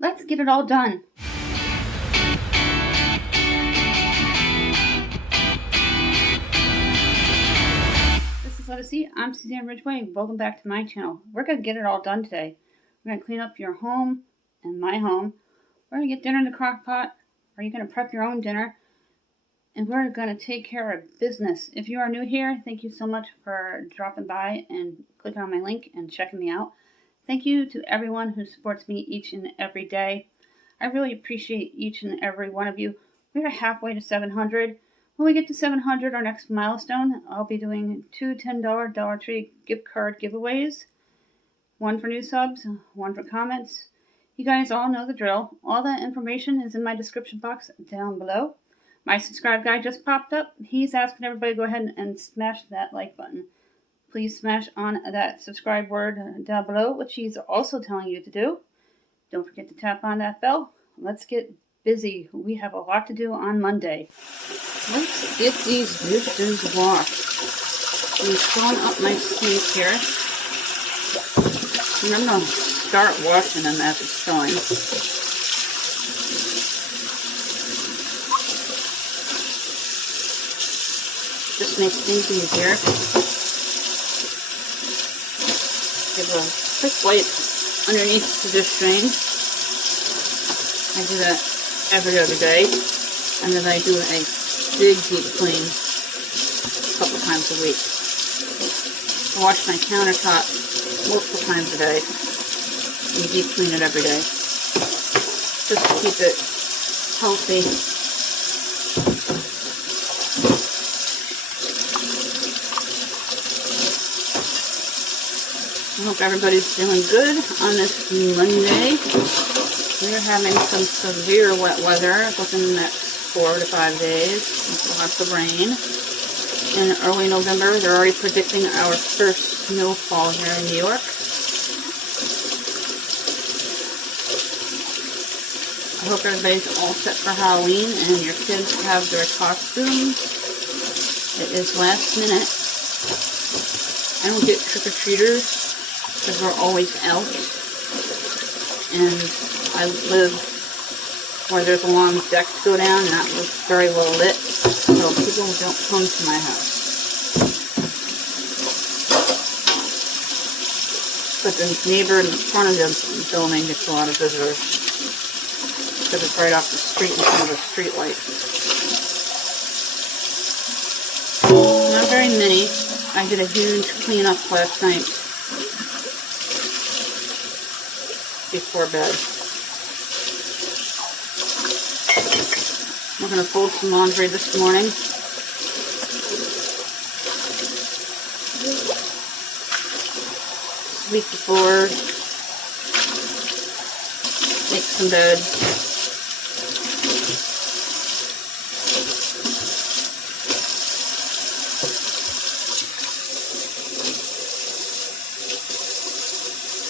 Let's get it all done. This is Let Us Eat. I'm Suzanne Ridgway. Welcome back to my channel. We're going to get it all done today. We're going to clean up your home and my home. We're going to get dinner in the crock pot. Or you're going to prep your own dinner. And we're going to take care of business. If you are new here, thank you so much for dropping by and clicking on my link and checking me out. Thank you to everyone who supports me each and every day. I really appreciate each and every one of you. We're halfway to 700. When we get to 700, our next milestone, I'll be doing 2 $10 Dollar Tree gift card giveaways. One for new subs, one for comments. You guys all know the drill. All that information is in my description box down below. My subscribe guy just popped up. He's asking everybody to go ahead and smash that like button. Please smash on that subscribe word down below, which he's also telling you to do. Don't forget to tap on that bell. Let's get busy. We have a lot to do on Monday. Let's get these dishes washed. I'm filling up my sink here. And I'm going to start washing them as it's going. Just makes things easier. Give a quick wipe underneath the dish drain. I do that every other day, and then I do a big deep clean a couple times a week. I wash my countertop multiple times a day and deep clean it every day, just to keep it healthy. I hope everybody's doing good on this Monday. We're having some severe wet weather within the next 4 to 5 days. Lots of rain. In early November, they're already predicting our first snowfall here in New York. I hope everybody's all set for Halloween and your kids have their costumes. It is last minute. I don't get trick-or-treaters because we're always out, and I live where there's a long deck to go down, and that was very well lit, so people don't come to my house. But the neighbor in the front of the building gets a lot of visitors because it's right off the street in front of a street light. Not very many. I did a huge cleanup last night before bed. We're going to fold some laundry this morning. Sweep the floor. Make some beds.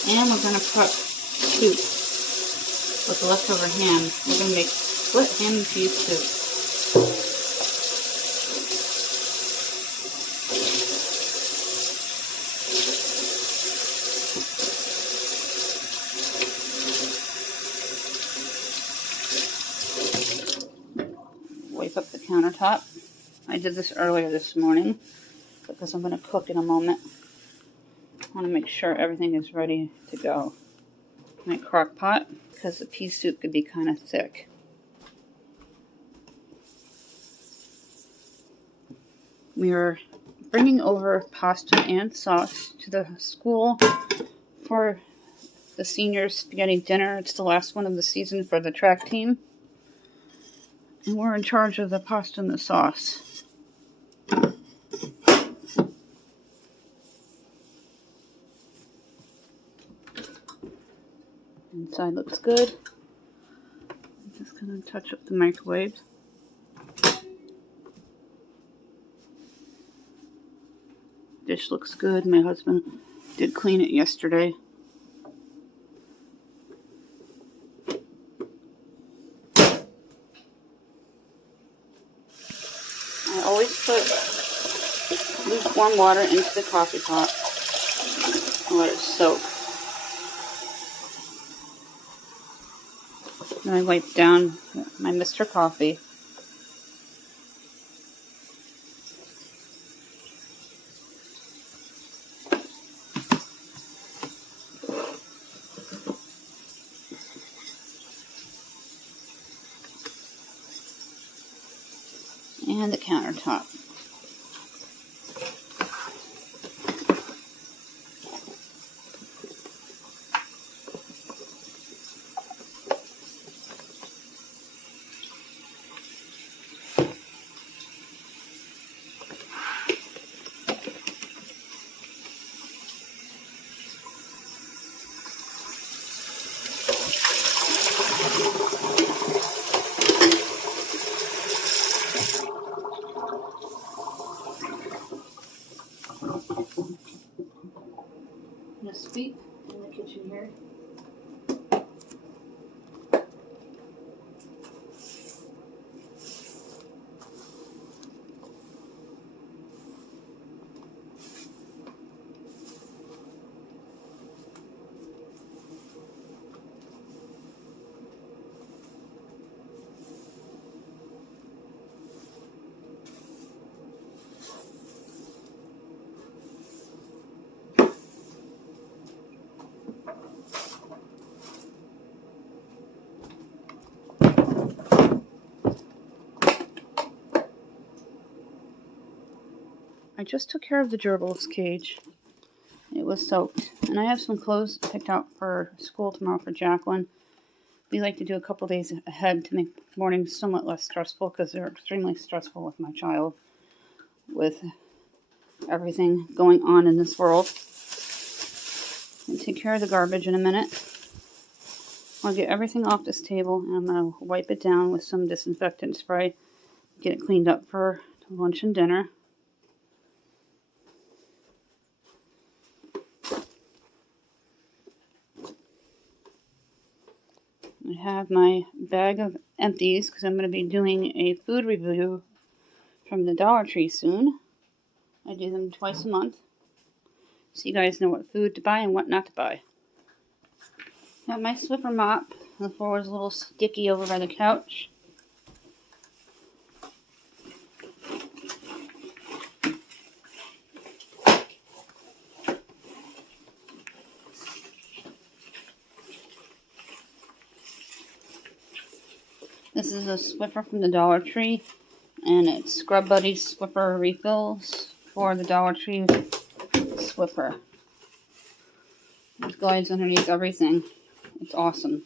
And we're going to prep soup with the leftover ham. We're going to make split ham and cheese soup. Wipe up the countertop. I did this earlier this morning because I'm going to cook in a moment. I want to make sure everything is ready to go. My crock pot, because the pea soup could be kind of thick. We are bringing over pasta and sauce to the school for the senior spaghetti dinner. It's the last one of the season for the track team. And we're in charge of the pasta and the sauce. Inside looks good. I'm just going to touch up the microwave. Dish looks good. My husband did clean it yesterday. I always put lukewarm water into the coffee pot and let it soak. And I wipe down my Mr. Coffee. And the countertop. The sweep in the kitchen here. I just took care of the gerbils cage. It was soaked. And I have some clothes picked out for school tomorrow for Jaclyn. We like to do a couple days ahead to make mornings somewhat less stressful because they're extremely stressful with my child, with everything going on in this world. And take care of the garbage in a minute. I'll get everything off this table and I'm going to wipe it down with some disinfectant spray. Get it cleaned up for lunch and dinner. I have my bag of empties because I'm going to be doing a food review from the Dollar Tree soon. I do them twice a month, so you guys know what food to buy and what not to buy. Got my Swiffer mop. The floor is a little sticky over by the couch. This is a Swiffer from the Dollar Tree, and it's Scrub Buddy Swiffer refills for the Dollar Tree Swiffer. It glides underneath everything. It's awesome.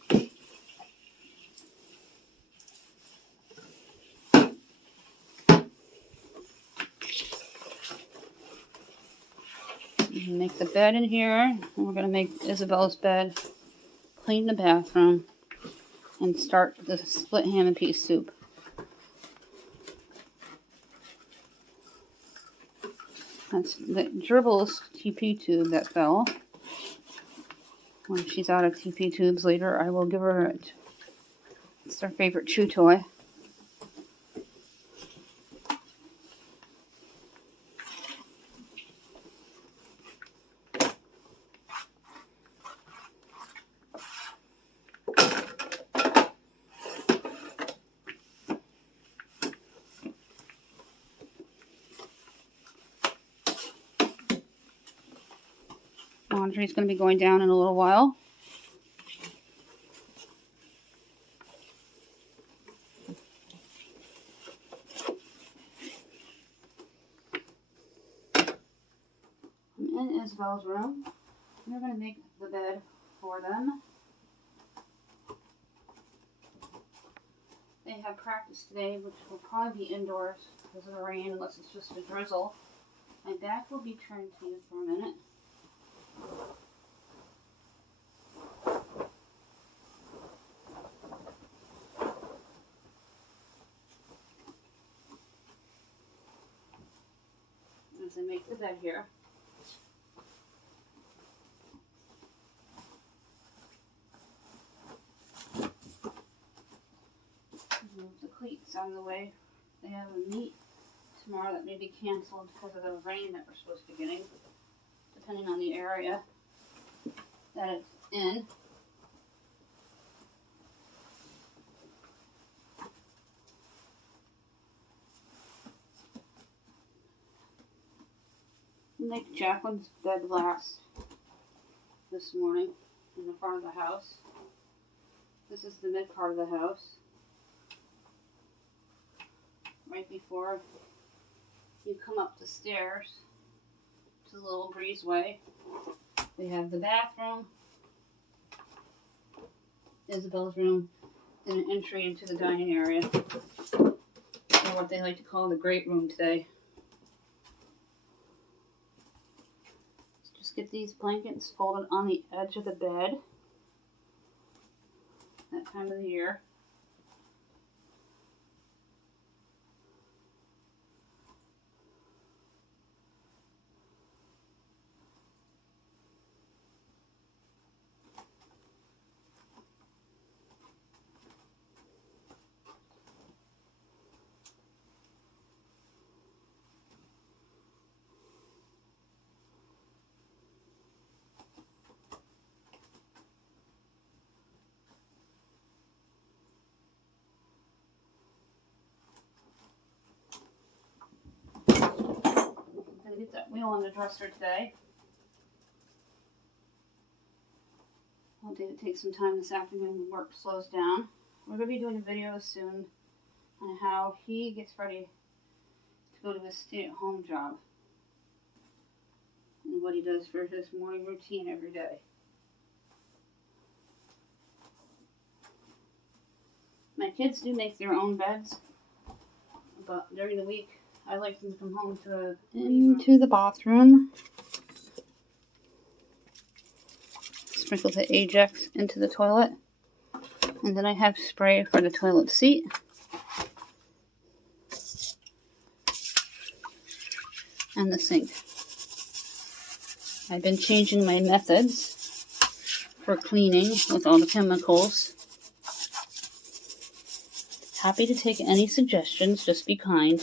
Make the bed in here, and we're going to make Isabella's bed, clean the bathroom, and start the split ham and peas soup. That's the gerbil's TP tube that fell. When she's out of TP tubes later, I will give her it. It's their favorite chew toy. Laundry's going to be going down in a little while. I'm in Isabella's room. We're going to make the bed for them. They have practice today, which will probably be indoors because of the rain, unless it's just a drizzle. My back will be turned to you for a minute. As I make the bed here. Move the cleats out of the way. They have a meet tomorrow that may be canceled because of the rain that we're supposed to be getting, depending on the area that it's in. make Jaclyn's bed last this morning in the front of the house. This is the mid part of the house. Right before you come up the stairs to the little breezeway, we have the bathroom, Isabel's room, and an entry into the dining area, or what they like to call the great room today. Just get these blankets folded on the edge of the bed that time of the year. I'm gonna get that wheel on the dresser today. I'll take some time this afternoon when work slows down. We're going to be doing a video soon on how he gets ready to go to his stay-at-home job and what he does for his morning routine every day. My kids do make their own beds, but during the week I like them to come home into the bathroom, sprinkle the Ajax into the toilet, and then I have spray for the toilet seat. And the sink. I've been changing my methods for cleaning with all the chemicals. Happy to take any suggestions, just be kind.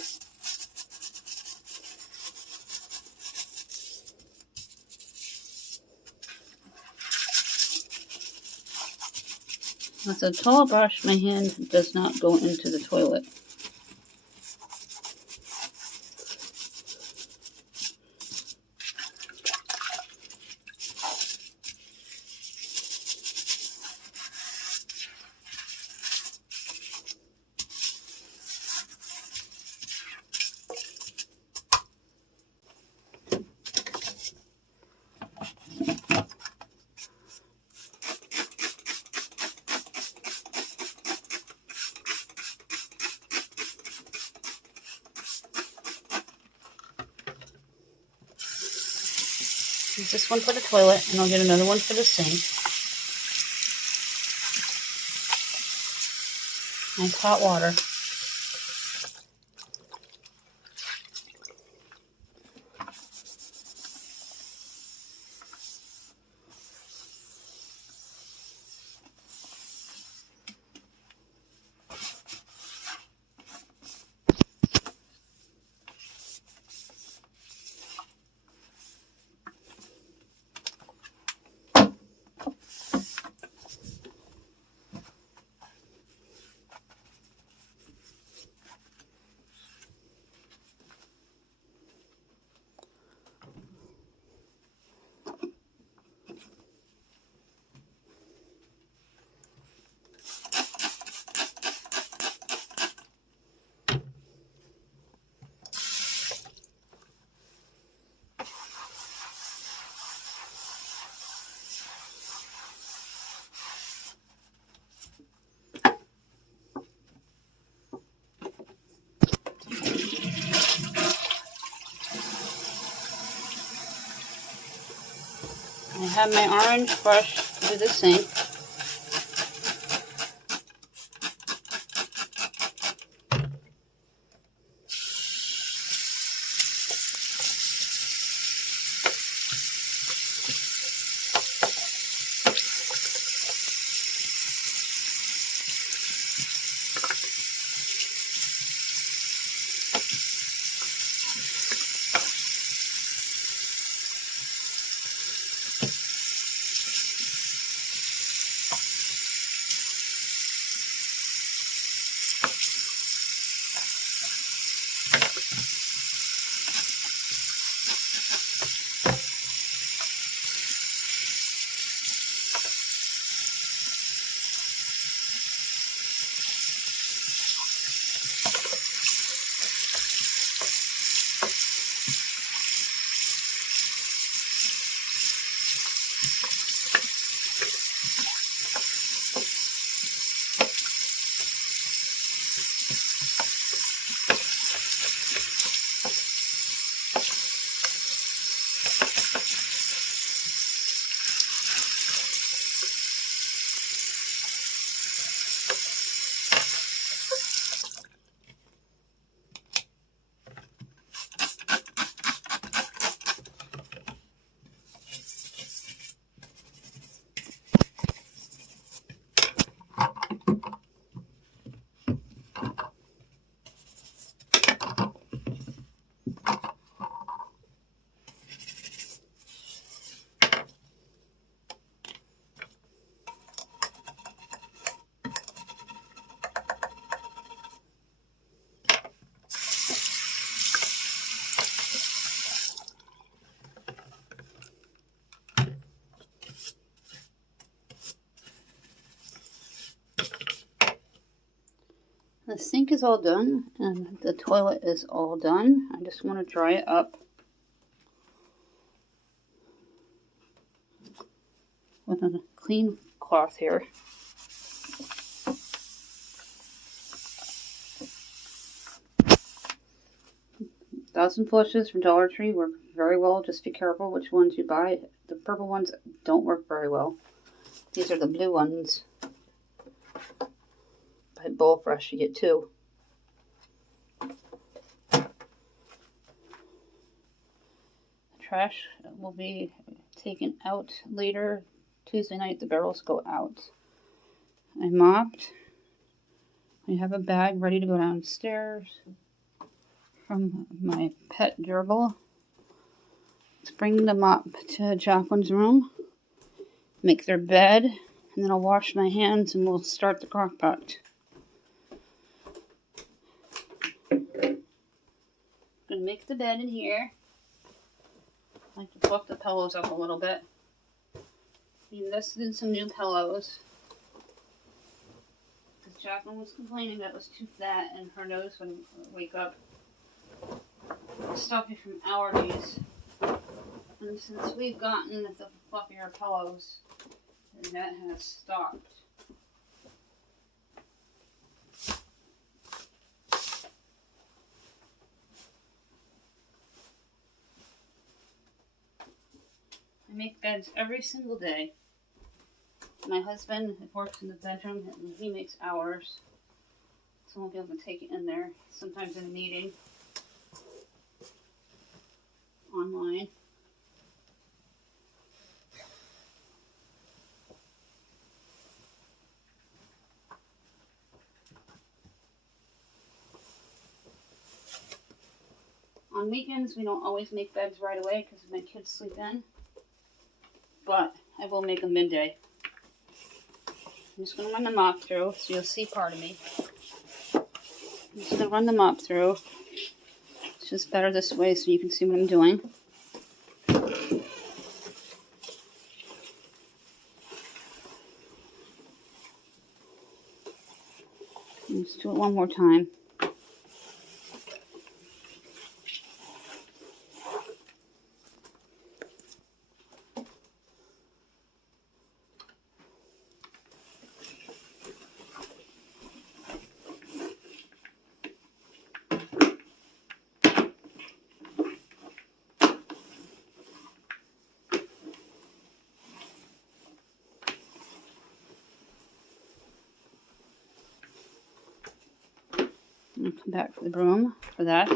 With a tall brush, my hand does not go into the toilet. Use this one for the toilet, and I'll get another one for the sink. Nice hot water. I have my orange brush to the sink. The sink is all done and the toilet is all done. I just want to dry it up with a clean cloth here. Dozen flushes from Dollar Tree work very well. Just be careful which ones you buy. The purple ones don't work very well. These are the blue ones. By Bowl Fresh, you get 2. The trash will be taken out later. Tuesday night, the barrels go out. I mopped. I have a bag ready to go downstairs from my pet gerbil. Let's bring the mop to Jaclyn's room, make their bed, and then I'll wash my hands and we'll start the crock pot. Gonna make the bed in here. I like to fluff the pillows up a little bit. We invested in some new pillows. Because Jaclyn was complaining that it was too flat and her nose would wake up. Stop me from allergies. And since we've gotten the fluffier pillows, that has stopped. I make beds every single day. My husband works in the bedroom and he makes hours. So I won't be able to take it in there. Sometimes in a meeting. Online. On weekends, we don't always make beds right away because my kids sleep in. But I will make them midday. I'm just going to run the mop through so you'll see part of me. I'm just going to run the mop through. It's just better this way so you can see what I'm doing. Let's do it one more time. I'll come back for the broom for that.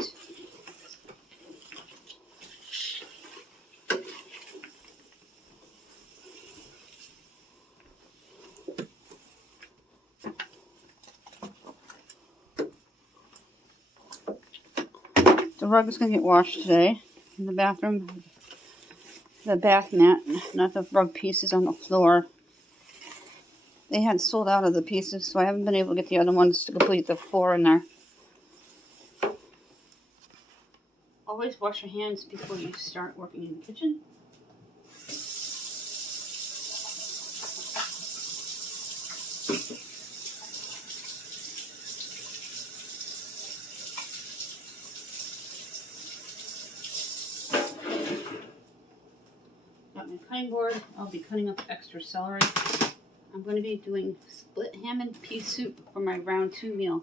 The rug is going to get washed today in the bathroom. The bath mat, not the rug pieces on the floor. They had sold out of the pieces, so I haven't been able to get the other ones to complete the floor in there. Always wash your hands before you start working in the kitchen. Got my cutting board. I'll be cutting up extra celery. I'm going to be doing split ham and pea soup for my round 2 meal.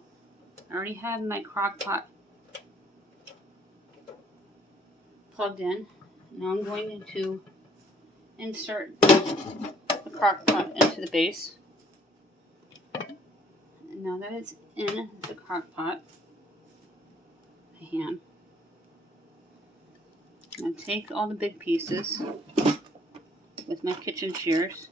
I already have my crock pot plugged in. Now I'm going to insert the crock pot into the base. And now that it's in the crock pot, my hand, I'm going to take all the big pieces with my kitchen shears.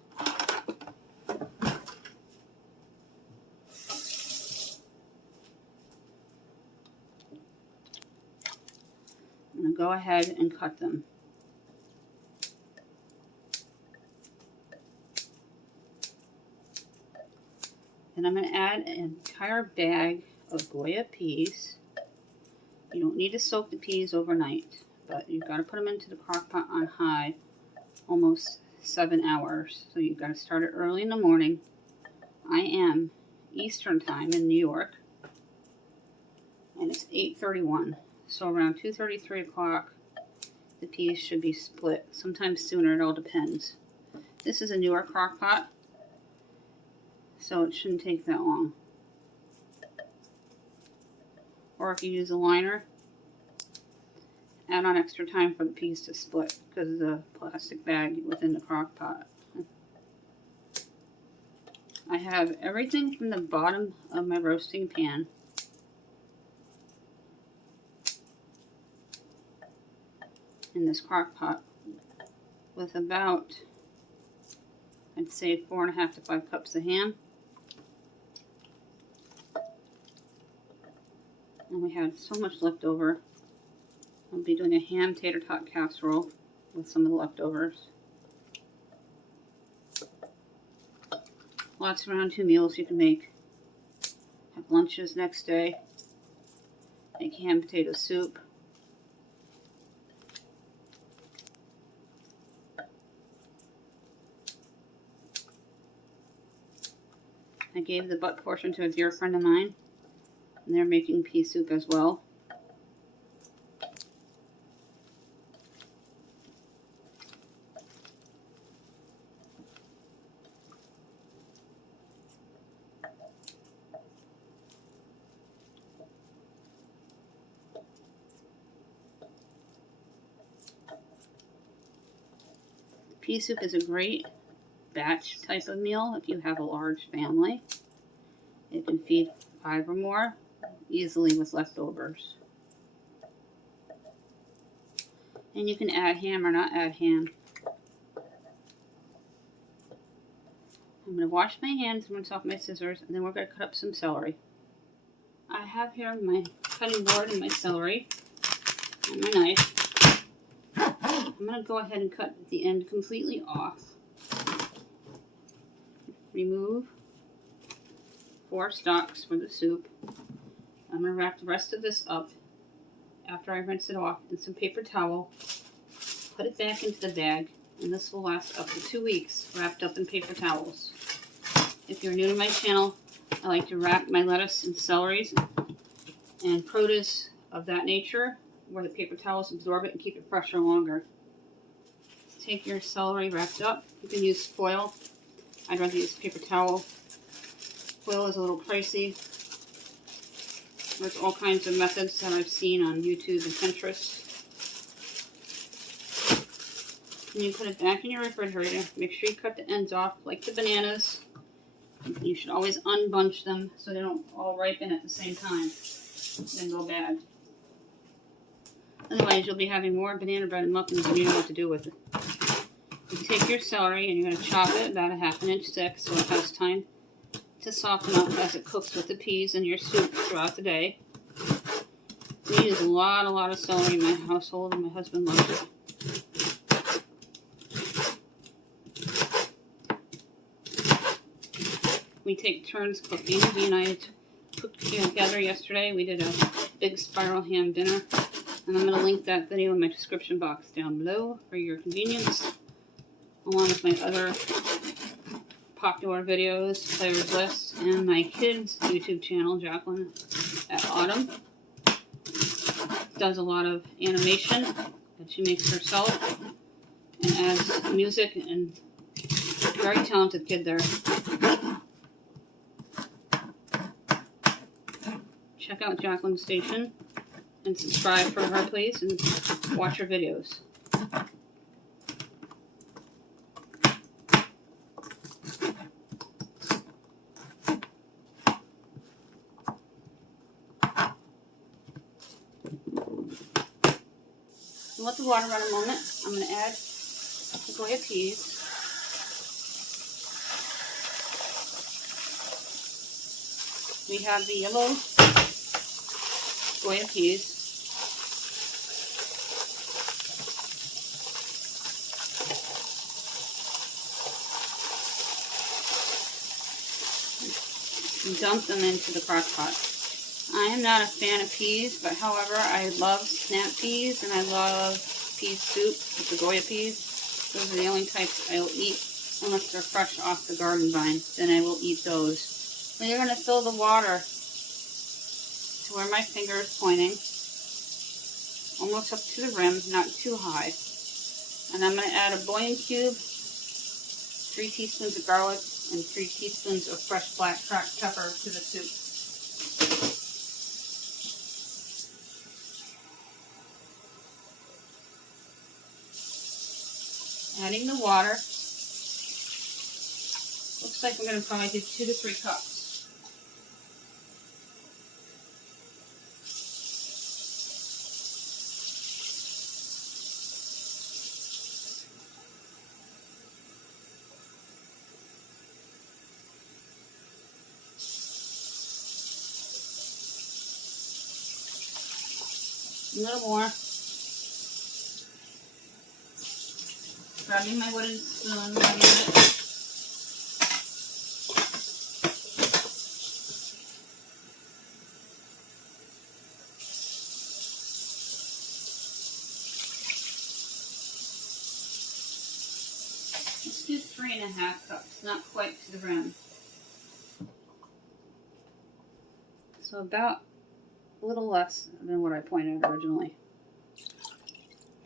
I'm going to go ahead and cut them. Then I'm going to add an entire bag of Goya peas. You don't need to soak the peas overnight, but you've got to put them into the crock pot on high almost 7 hours. So you've got to start it early in the morning. I am Eastern time in New York. and it's 8:31. So around 2:30, 3 o'clock, the peas should be split. Sometimes sooner, it all depends. This is a newer crock pot, so it shouldn't take that long. Or if you use a liner, add on extra time for the peas to split because of the plastic bag within the crock pot. I have everything from the bottom of my roasting pan in this crock pot with about, I'd say, 4.5 to 5 cups of ham. And we had so much left over. I'll be doing a ham tater tot casserole with some of the leftovers. Lots of round 2 meals you can make. Have lunches next day. Make ham potato soup. I gave the butt portion to a dear friend of mine, and they're making pea soup as well. Pea soup is a great batch type of meal if you have a large family. It can feed 5 or more easily with leftovers. And you can add ham or not add ham. I'm going to wash my hands, rinse off my scissors, and then we're going to cut up some celery. I have here my cutting board and my celery and my knife. I'm going to go ahead and cut the end completely off. Remove 4 stalks for the soup. I'm going to wrap the rest of this up after I rinse it off in some paper towel. Put it back into the bag, and this will last up to 2 weeks wrapped up in paper towels. If you're new to my channel, I like to wrap my lettuce and celeries and produce of that nature where the paper towels absorb it and keep it fresher longer. Take your celery wrapped up. You can use foil. I'd rather use paper towel. Foil is a little pricey. There's all kinds of methods that I've seen on YouTube and Pinterest. And you put it back in your refrigerator. Make sure you cut the ends off like the bananas. You should always unbunch them so they don't all ripen at the same time. Then go bad. Otherwise, you'll be having more banana bread and muffins and you don't know what to do with it. You take your celery and you're going to chop it about a 1/2 inch thick so it has time to soften up as it cooks with the peas in your soup throughout the day. We use a lot of celery in my household, and my husband loves it. We take turns cooking. He and I cooked together yesterday. We did a big spiral ham dinner. And I'm going to link that video in my description box down below for your convenience, along with my other popular videos, flavors list, and my kids' YouTube channel, Jaclyn at Autumn. Does a lot of animation that she makes herself and adds music, and very talented kid there. Check out Jaclyn's station and subscribe for her, please, and watch her videos. Let the water run a moment. I'm going to add the goya peas. We have the yellow goya peas. And dump them into the crock pot. I am not a fan of peas, but however, I love snap peas and I love pea soup with the goya peas. Those are the only types I will eat unless they're fresh off the garden vine. Then I will eat those. Then you're going to fill the water to where my finger is pointing, almost up to the rim, not too high. And I'm going to add a boiling cube, 3 teaspoons of garlic, and 3 teaspoons of fresh black cracked pepper to the soup. Adding the water. Looks like we're going to probably do 2 to 3 cups. A little more. Grabbing my wooden spoon, rubbing it. Let's do 3.5 cups, not quite to the rim. So about a little less than what I pointed originally.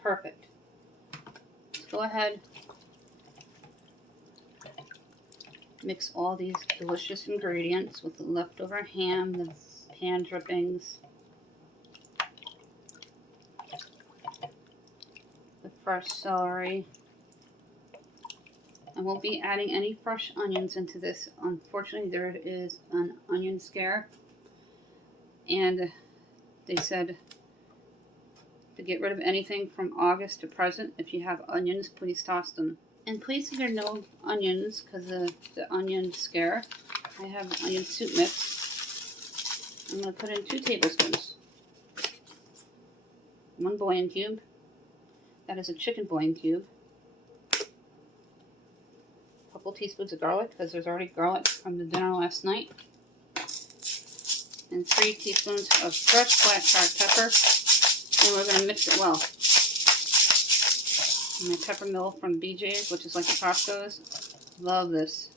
Perfect. Let's go ahead, mix all these delicious ingredients with the leftover ham, the pan drippings, the fresh celery. I won't be adding any fresh onions into this. Unfortunately, there is an onion scare, and they said to get rid of anything from August to present. If you have onions, please toss them. And please, if there are no onions because of the onion scare, I have onion soup mix. I'm going to put in 2 tablespoons. 1 bouillon cube. That is a chicken bouillon cube. A couple teaspoons of garlic because there's already garlic from the dinner last night. And 3 teaspoons of fresh black cracked pepper. And we're going to mix it well. My pepper mill from BJ's, which is like the Costco's. Love this.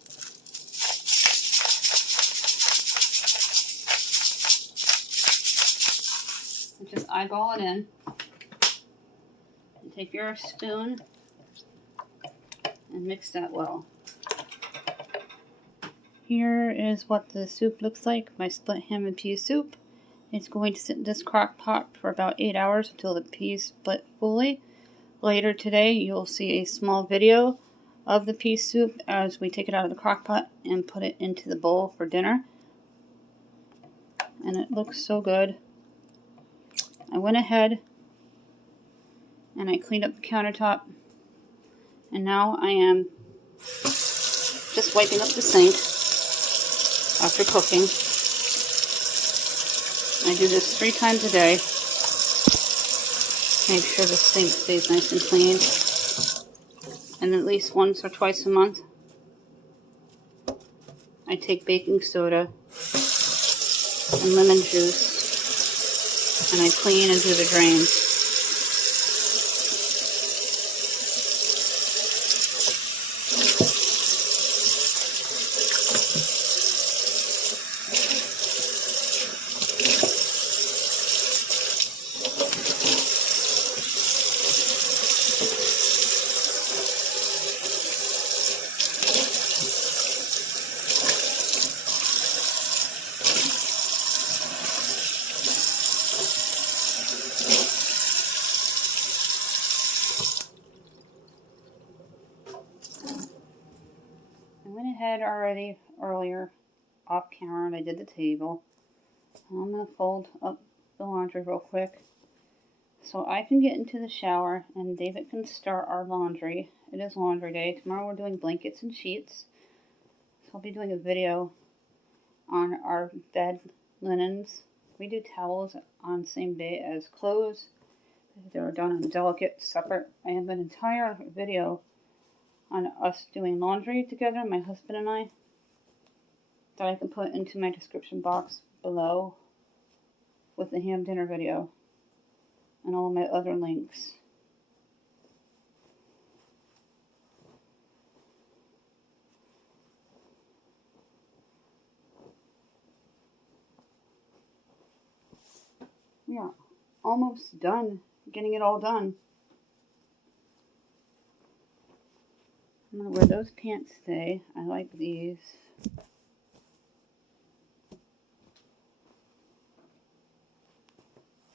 And just eyeball it in. And take your spoon and mix that well. Here is what the soup looks like, my split ham and pea soup. It's going to sit in this crock pot for about 8 hours until the peas split fully. Later today, you'll see a small video of the pea soup as we take it out of the crock pot and put it into the bowl for dinner. And it looks so good. I went ahead and I cleaned up the countertop. And now I am just wiping up the sink after cooking. I do this 3 times a day. Make sure the sink stays nice and clean. And at least once or twice a month, I take baking soda and lemon juice and I clean and do the drains. I went ahead already earlier off camera and I did the table. I'm going to fold up the laundry real quick so I can get into the shower and David can start our laundry. It is laundry day. Tomorrow we're doing blankets and sheets. So I'll be doing a video on our bed linens. We do towels on the same day as clothes. They were done on delicate, separate. I have an entire video on us doing laundry together, my husband and I, that I can put into my description box below with the ham dinner video and all my other links. We are almost done getting it all done. I'm going to wear those pants today. I like these.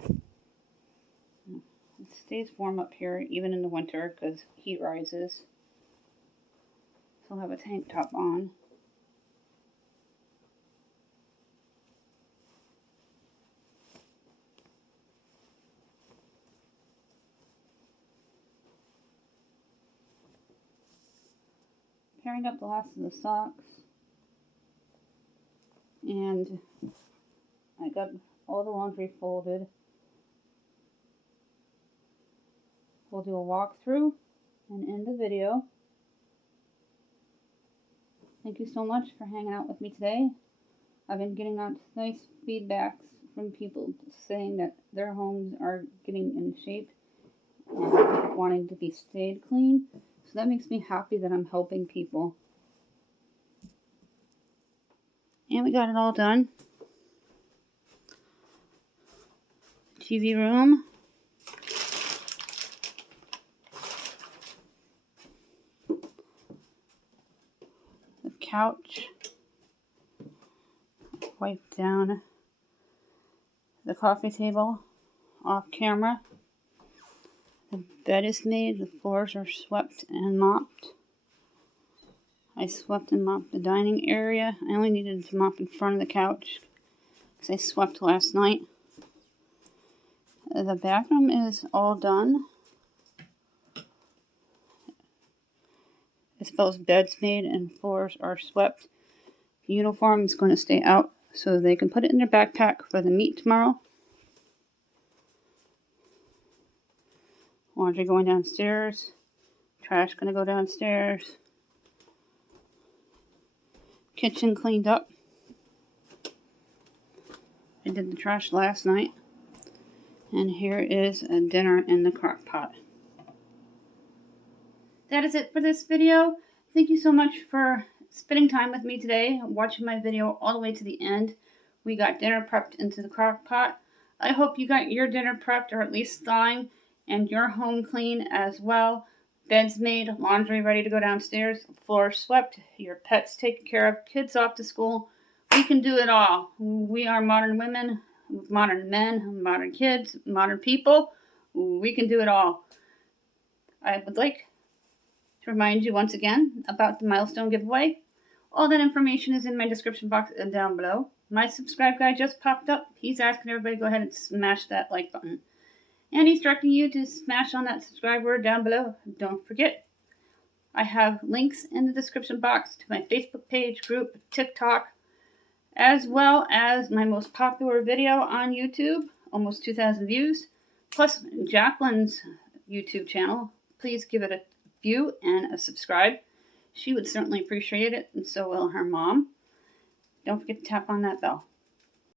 It stays warm up here even in the winter because heat rises. So I'll have a tank top on. Pairing up the last of the socks. And I got all the laundry folded. We'll do a walkthrough and end the video. Thank you so much for hanging out with me today. I've been getting nice feedbacks from people saying that their homes are getting in shape and wanting to be stayed clean. So that makes me happy that I'm helping people. And we got it all done. TV room. The couch. Wipe down the coffee table off camera. The bed is made, the floors are swept and mopped. I swept and mopped the dining area. I only needed to mop in front of the couch because I swept last night. The bathroom is all done. As well as beds made and floors are swept. The uniform is going to stay out so they can put it in their backpack for the meet tomorrow. Laundry going downstairs. Trash going to go downstairs. Kitchen cleaned up. I did the trash last night. And here is a dinner in the crock pot. That is it for this video. Thank you so much for spending time with me today, watching my video all the way to the end. We got dinner prepped into the crock pot. I hope you got your dinner prepped, or at least thawing, and your home clean as well. Beds made, laundry ready to go downstairs, floor swept, your pets taken care of, kids off to school. We can do it all. We are modern women, modern men, modern kids, modern people. We can do it all. I would like to remind you once again about the milestone giveaway. All that information is in my description box and down below. My subscribe guy just popped up. He's asking everybody to go ahead and smash that like button. And he's directing you to smash on that subscribe word down below. Don't forget, I have links in the description box to my Facebook page, group, TikTok, as well as my most popular video on YouTube, almost 2,000 views, plus Jaclyn's YouTube channel. Please give it a view and a subscribe. She would certainly appreciate it, and so will her mom. Don't forget to tap on that bell.